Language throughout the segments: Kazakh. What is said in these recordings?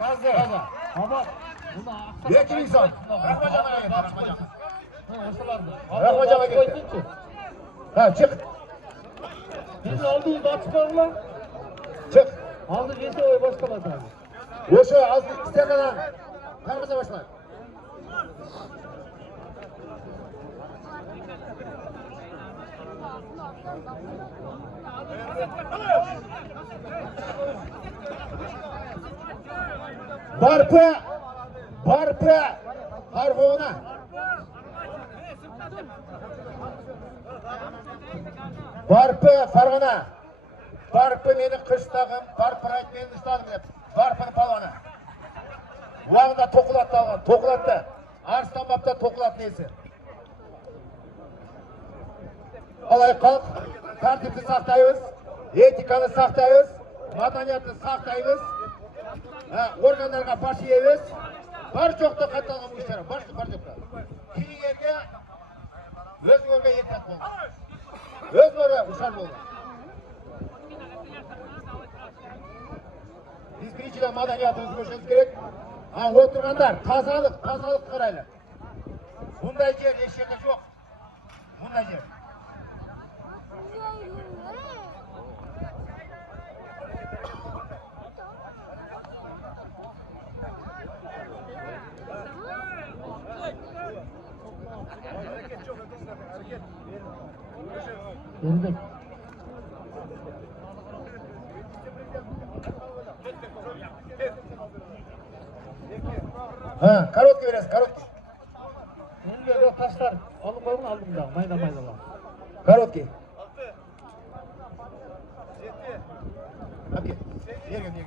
Kazı. Ama Yekin insan. Rahmacana gitti. Rahmacana gitti. Ha çık. Biz aldığımız açıklarla Çık. aldık yese oy başkaladı. Oşu az iste kadar. Kalmasa başla. Barpı. Harfona. Barpı Farg'ona. Barpı meni qishtag'im, barpirayt meni istadim deb. Barpini palvoni. Vaqtida to'qlatdi olgan. To'qlatdi. Arslonbobda to'qlatdi nesi. Olay qalq. Tartibni saqlaymiz. Etikani saqlaymiz. Madaniyatni saqlaymiz. Organlarga bosh yeymiz. Bar joqda qatalgan bu ishlar. Bar joqda. Keyin yerga o'z o'rga yetak bo'ldi. O'z o'rga ushal bo'ldi. Biz birinchidan madaniyatimizni ko'rishimiz kerak. O'tirganlar tozalik qaraylar. Bunday yer hech yerda yo'q. Bunday yer. Geldik. Korotka veresiz, korotka. Endi de taşlar alıp koyun aldım da maydalar. Korotka. Okey. Yerga qo'y.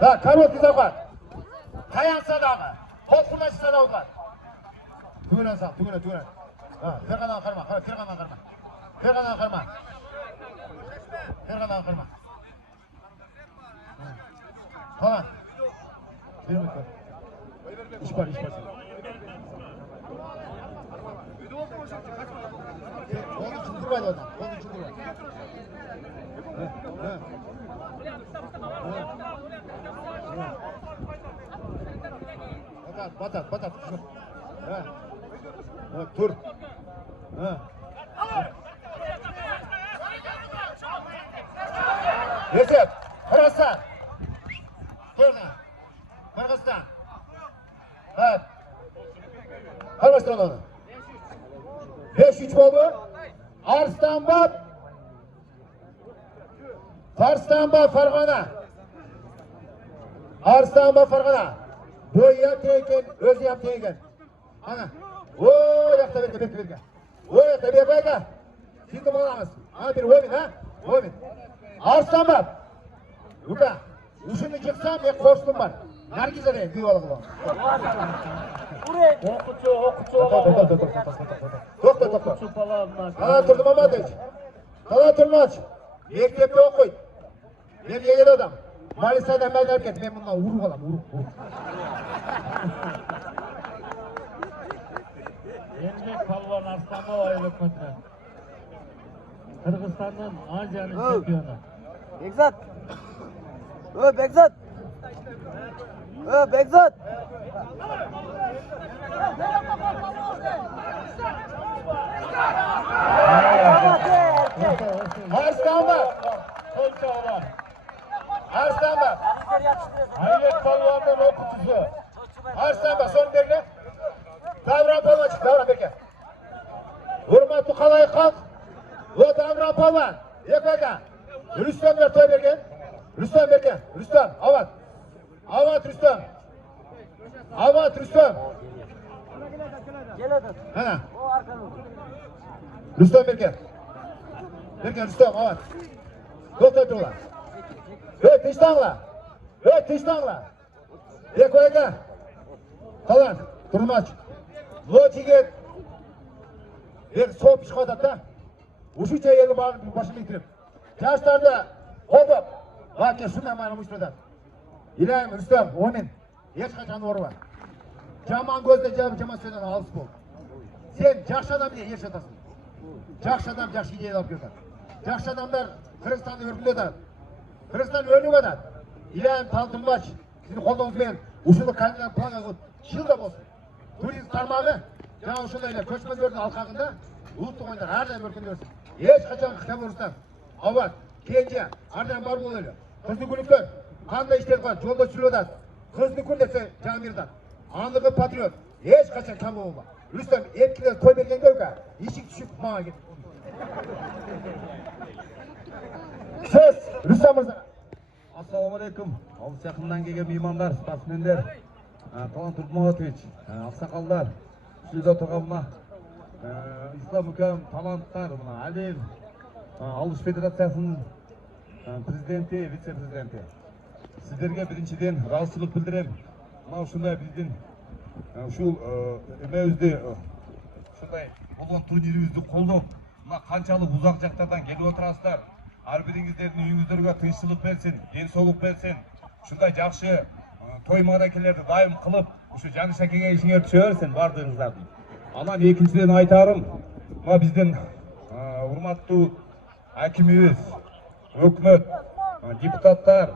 Ha, korotka zavqat. Tayansa dağı. Qo'rqinachsa davlat. Turan sal, turan. Ha, ferqadan qarma, ferqadan qarma. Tamam. Bir miktar. İş var. Onu çıldırmaydı oradan. Batat. Ha. Tur. Ha. Recep, Kırgızistan. Kırgızistan. Evet. Kırgızistan onu. 5-3 oldu. Arstanbab Farg'ona. Bo'yga tekin, o'zi ham tekin. Ana. O yoqda berga. O yoqda berga. Sizni olamiz. Ana bir o'yin, ha? O'yin. Arstanbab. Uka. Ushini chiqsam, men qo'shnim bor. Nargizada diyorlar qilaman. To'xta. Ana turdi Mamadovich. Ana turmoch. Mektepda o'qiydi. Men yegil odam. Malisadan maydab ket, men bundan urib olaman, urib. Yenbek Palvon Arslonbov aeroportida. Qirg'izistondan Asiyaning chempioni. Bekzat. Bekzat. Arstanbab. Aybek Palvonning o'qituvchisi. Arstanbab son bergan. Davron Palvon chiqdi, Davron bergan. Hurmatli qalay xalq. Bu Davron Palvon. Yekaga. Rustamga to'y bergan. Rustam, avat. Rustam. Keladi. Ana. O arkada. Rustam bergan. Rustam, avat. To'xtatinglar. Tinchlaninglar. Yekaga. Kalan, Durmaç. Loçiget. Bir soğuk çıkıyor da. Uşuça yeri başını bitirip. Yaşlarda olup. Bak ya şuna bana muşradan. İlahim Rüstem, onun. Hiç kaçan oru var. Caman gözde caman sözden alыс bol. Sen жақсы адам diye yer жатасың. Жақсы адам жақсы идея алып келеді. Жақсы адамдар Қырғызстанды өркіледі. Қырғызстан өніп жатады. İlahim Талдырмаш, сіздің қолдауыңызбен ушылы кандидат планға жылда болсын. Туризм тармағы жаңа ушылайлар көшмендердің алқағында ұлттық ойындар әрдайым өркендерсін. Ешқашан Қытай Орыстан, Ават, Кенже, әрдайым бар болайлар. Қыздыкүліктер қандай іштер қойып жолда жүріп жатады. Қыздыкүл десе Жаңбердан. Anlığı patriot. Hiç kaçan kamu olma. Rüstem etkiler koy bergen gövga. İşik düşüp mağa git. Söz Rüstem Mırza. Assalamualaikum. Alыс жақыннан келген меймандар, спортсмендер, Талант Турмағатович, ақсақалдар, студия отырғанына, ислам үкем таланттар, әлем алыш федерациясының президенті, вице-президенті. Сіздерге біріншіден разылық білдірем. Мынау шындай біздің ушул эмебизди ушундай болгон турнирибизди колдоп, мына канчалык узак жактардан келип отурасыздар. Ар бириңиздердин үйүңүздөргө тынччылык берсин, ден соолук берсин. Ушундай жакшы той мааракелерди дайым кылып, ушу Жаныш акеге ишиңер түшө берсин бардыгыңыздардын. Анан экинчиден айтарым, мына биздин урматтуу акимибиз, өкмөт, депутаттар,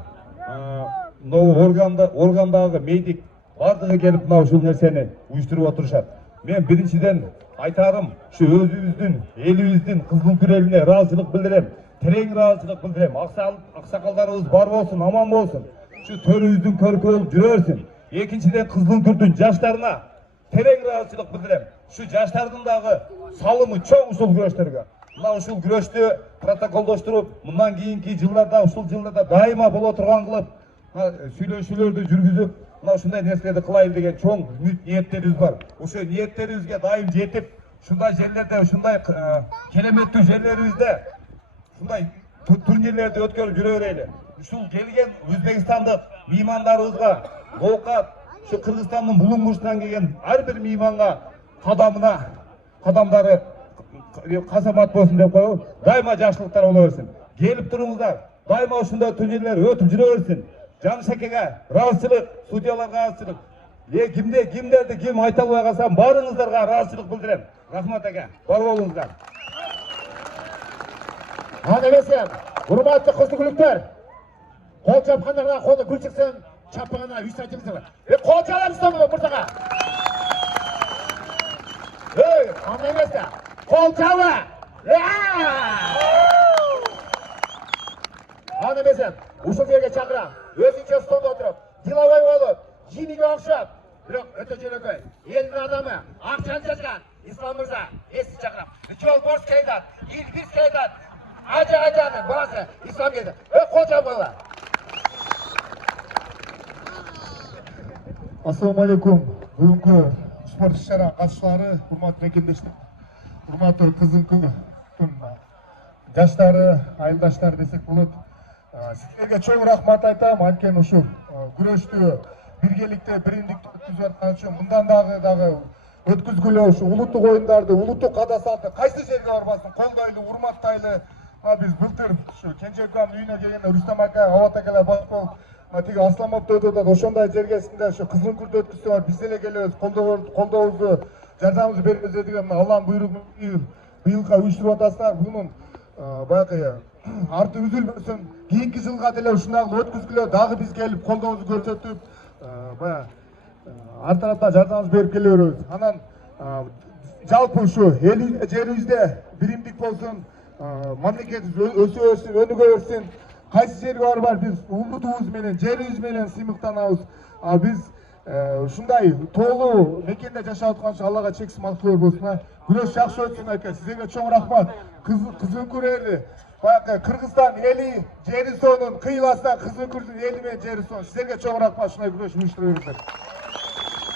органдагы мейдик бардыгы келип мына ушул нерсени уюштуруп отурушат. Мен биринчиден айтарым, ушу өзүбүздүн, элибиздин кызыл күрелине ыраазычылык билдирем. Терең ыраазычылык билдирем. Аксакалдарыбыз бар болсун, аман болсун. Ушу төрүбүздүн көркү болуп жүрө берсин. Экинчиден кызыл күрдүн жаштарына терең ыраазычылык билдирем. Ушу жаштардын дагы салымы чоң ушул күрөштөргө. Мына ушул күрөштү протоколдоштуруп, мындан кийинки жылдарда ушул жылдарда дайыма боло турган кылып, сүйлөшүүлөрдү жүргүзүп, мына ушундай нерселерди кылайын деген чоң үмүт ниеттерибиз бар. Ошо ниеттерибизге дайым жетип, ушундай жерлерде, ушундай кереметтүү жерлерибизде ушундай турнирлерди өткөрүп жүрө берели. Ушул келген Өзбекстандык меймандарыбызга оокат, ушу Кыргызстандын булуңгучунан келген ар бир мейманга кадамдары казамат болсун деп коебуз. Дайыма жакшылыктар боло берсин. Келип туруңуздар. Дайыма ушундай турнирлер өтүп жүрө берсин. Жаныш акеге ыраазычылык, судьяларга ыраазычылык. Кимдерди ким айта албай калсам, баарыңыздарга ыраазычылык билдирем. Рахмат аке, бар болуңуздар. Аны эмесе, урматтуу кыздыкүлүктөр, кол чапкандарга колу гүл чыксын, чаппаганга 3 сантиметр. Кол чалабызбы мырзага? Аны эмесе, кол чалы. Аны эмесе, ушул жерге чакырам. Өзүнчө столдо отуруп, деловой болуп, жийниге окшоп, бирок өтө жөнөкөй, элдин адамы, акчаны чачкан Ислам Мырза, эсин чакырам. Жолборс кайдат, Илбис кайдат, Ажанын баласы Ислам келди. Кол чабыла. Assalamu alaikum. Бүгүнкү спорт иш-чара катышуулары, урматтуу мекендештер, урматтуу кызылкүн жаштары, айылдаштар десек болот. Сіздерге чоң рахмат айтам. Анткени ушул күрөштү биргеликте, биримдикте өткүзүп аткан үчүн мындан дагы өткүзгүлө ушу улуттук оюндарды, улуттук кадасалды кайсы жерге барбасын колдойлу, урматтайлы. Биз былтыр ушу Кенже аканын үйүнө келгенде Рүстем ака, Ават акалар бар болуп, тиги Асламовдо өтүп атат. Ошондой жергесинде ушу кызыл күрдү өткүзсө, биз деле келебиз, колдообузду, жардамыбызды бериңиздер деген Алланын буйругу быйылга уюштуруп атасыздар. Бунун баягы арты үзүлбөсүн. Кийинки жылга деле ушундагы өткүзгүлө дагы биз келип колдообузду көрсөтүп, баягы ар тараптан жардамыбызды берип келе беребиз. Анан жалпы ушу жерибизде биримдик болсун, мамлекетибиз өсө берсин, өнүгө берсин. Кайсы жерге барбар биз улутубуз менен, жерибиз менен сыймыктанабыз. Биз ушундай тоолуу мекенде жашап атканча Аллага чексиз мактоолор болсун. Күрөш жакшы өтсүн аке. Сизге чоң рахмат. Кызыл күрөли баягы Кыргызстан эли, Жерисонун кыйыласынан кызыл күрдүн эли менен Жерисон. Сизге чоң рахмат. Ушундай күрөш уюштуруп бериңиздер.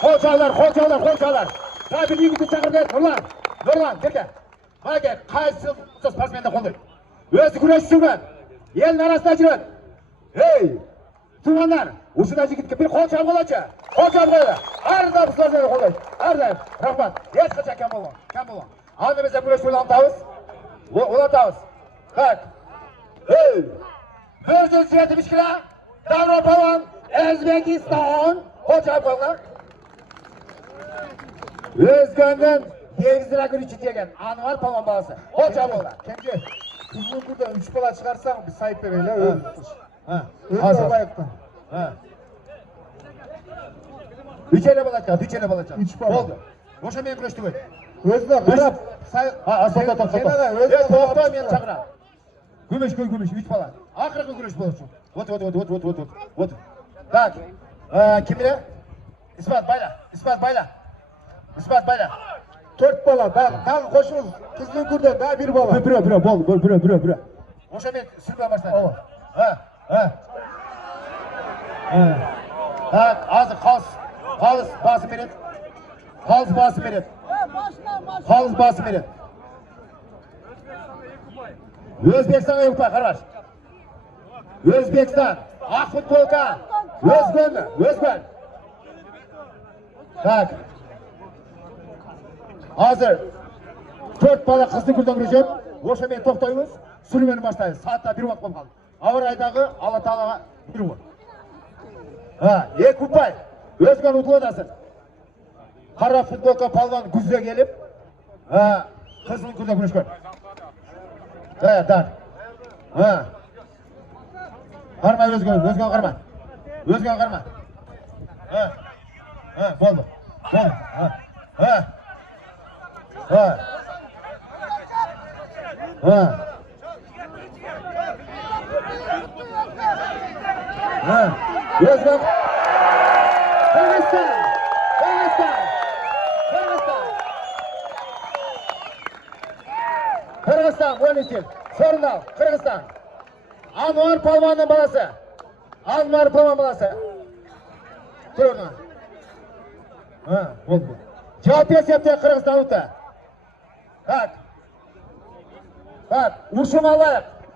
Колчалар. Та бир жигитти чакырдык. Нурлан, келге. Маге кайсы спортсменди колдойт? Өзү күрөшүп жүргөн. Элдин арасында жүрөт. Туугандар, Ушына жігітке бір қол жабылачы. Қол жабылайды. Әрдайым сіздерді қолдайды. Әрдайым. Рахмат. Ешқашан кем болған. Кем болған. Аны бізде күрес ойлантамыз. Олатамыз. Так. 170 kilo. Davro Palvon, O'zbekiston. Қол жабылған. Өзгөнден Devizdirak ürüşü çeken Anvar Palvon balası. Қол жабылған. Кемге Кызылгүрдөн 3 бала чыгарсаң биз сайып берели, өз. Аз. Алайыктан. Üçene balacak, üçene balacak. Üç bala. Oldu. Boşa men күрөштү бөй. Өзүнө карап, Тоқта мен чакырам. Күмүш, 3 бала. Акыркы күрөш болчу. Вот. Так. Кимде? İspat bayla. 4 бала, дагы кошуңуз. Кызылгүрдөн дагы 1 бала. Бирөө болду, бирөө. Ошо мен сүрбөй баштайм. Так, азыр қалыс басып берет. Қалыс басып берет. Өзбекстанға юқпай, қараш. Өзбекстан, ақ футболка, өзгөн. Так. Азыр 4 бала Кызылгүрдөн күрөшөт. Ошо мен токтойбуз. Сүрмөнү баштайбыз. Саатта 1 убакыт болуп калды. Ауыр айдагы Алла Таалага 1 убакыт. Эки ұпай, өзгөн ұтылыдасың. Қара футболка палван күзде келіп, Кызылгүрдө күрөшкөн. Дар. Қарма өзгөн қарма. Болды. Özbek. Kırgızstan, bu için. Sorunal, Kırgızstan. Anvar Palvon'un balası. Dur oradan. Oldu. Cevap yaptı Kırgızstan usta. Bak, uçum alayık.